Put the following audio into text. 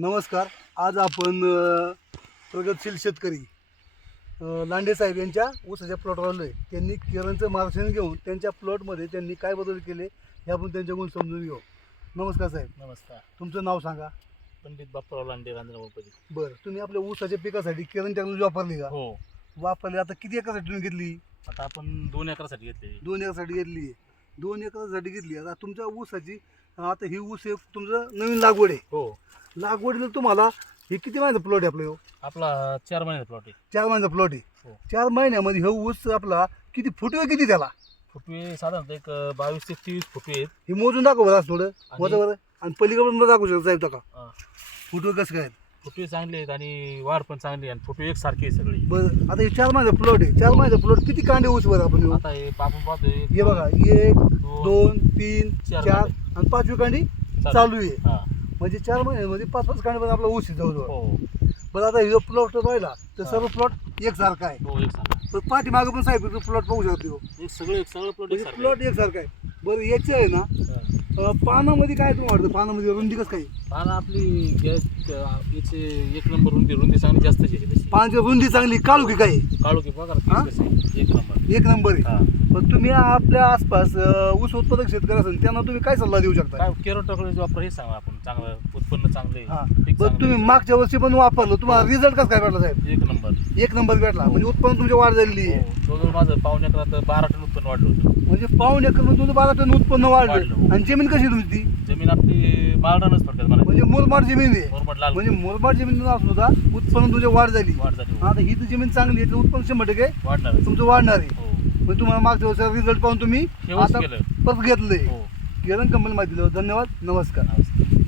नमस्कार. आज आपण प्रगतशील शेतकरी लांडे साहेब यांच्या ऊसाच्या प्लॉटवर आलो आहे त्यांनी केरळचं मार्गदर्शन घेऊन त्यांच्या प्लॉटमध्ये त्यांनी काय बदल केले हे आपण त्यांच्याकडून समजून घेऊ. नमस्कार साहेब. नमस्कार. तुमचं नाव सांगा. पंडित बाप्पाराव लांडे रांजणगाव गणपती बरं तुम्ही आपल्या ऊसाच्या पिकासाठी केरळ टेक्नॉलॉजी वापरली का? हो. वापरली. आता किती एकरसाठी तुम्ही घेतली? आता आपण दोन एकरासाठी घेतले दोन एकरसाठी घेतली. दोन एकरसाठी घेतली. आता तुमच्या ऊसाची आता ही ऊस एक तुमचं नवीन लागवड आहे. हो. लागवडीला तुम्हाला हे किती महिन्याचा प्लॉट आहे आपलं ह्यो? आपला चार महिन्याचा प्लॉट आहे. चार महिन्याचा प्लॉट आहे. हो. चार महिन्यामध्ये हे ऊस आपला किती फुटवे किती त्याला? फुटवे साधारणतः एक अं, बावीस ते तेवीस फुटवे आहेत. हे मोजून दाखव बरं असं थोडं. आणि- बरं आणि पलीकडून दाखवू शकता साहेब का अं, फुटवे कसं काय आहेत? फुटवे चांगले आहेत आणि वाढ पण चांगली आहे आणि फुटवे एकसारखे आहे सगळे. बरं आता हे चार महिन्याचा प्लॉट आहे. चार महिन्याचा प्लॉट किती कांडे ऊस बरं आपण? आता हे आपण पाहतोय. हे बघा एक दोन तीन चार. आणि पाचवी कांडी चालू. आहे. हा. म्हणजे चार महिन्यामध्ये पाच पाच कांडे पण आपला ऊस आहे जवळजवळ. हो. बरं आता हे प्लॉट राहिला तर हा. सर्व प्लॉट एकसारखा आहे. हो एक सारखा पण पाठीमागं पण साहेब प्लॉट बघू शकतो एक सगळे सगळं प्लॉट म्हणजे प्लॉट एकसारखा आहे. बरं याचे आहे ना. अं, पानामध्ये काय तुम्हाला वाटतं? पानामध्ये रुंदी कसं काय? पानं आपली गॅस याचे एक नंबर रुंदी रुंदी चांगली जास्तच आहे पानाची रुंदी चांगली काळू की काय? काळू की बघा हा? आहे. एक नंबर. एक नंबर आहे. हा. पण तुम्ही आपल्या आसपास अं, ऊस उत्पादक शेतकरी असेल त्यांना तुम्ही काय सल्ला देऊ शकता? काय केरळ वापर हे सांगा आपण. चांगलं उत्पन्न चांगले हा. चांगलं तुम्ही. मागच्या वर्षी पण वापरलं. तुम्हाला रिझल्ट कसं काय भेटला साहेब? एक नंबर. एक नंबर भेटला. म्हणजे उत्पन्न तुमची वाढ झालेली आहे. हो. जवळजवळ माझं पावणे अकरा बारा टन उत्पन्न वाढलं होतं. म्हणजे पाऊन एकरमध्ये तुमचं बारा टन उत्पन्न वाढलं. वाढलं. आणि जमीन कशी तुमची जमीन आपली थोडक्यात मला म्हणजे मुरमाड जमीन आहे. लाल. म्हणजे मुरमाड जमीन असून सुद्धा उत्पन्न तुमची वाढ झाली. वाढ झाली हो. आता ही तर जमीन चांगली आहे तर उत्पन्न शंभर टक्के वाढणार. तुमचं वाढणार आहे. हो. म्हणजे तुम्हाला मागच्या वर्षी रिझल्ट पाहून तुम्ही केलं. परत घेतलंय. हो. किरण कंपनी माहिती धन्यवाद. नमस्कार. नमस्कार.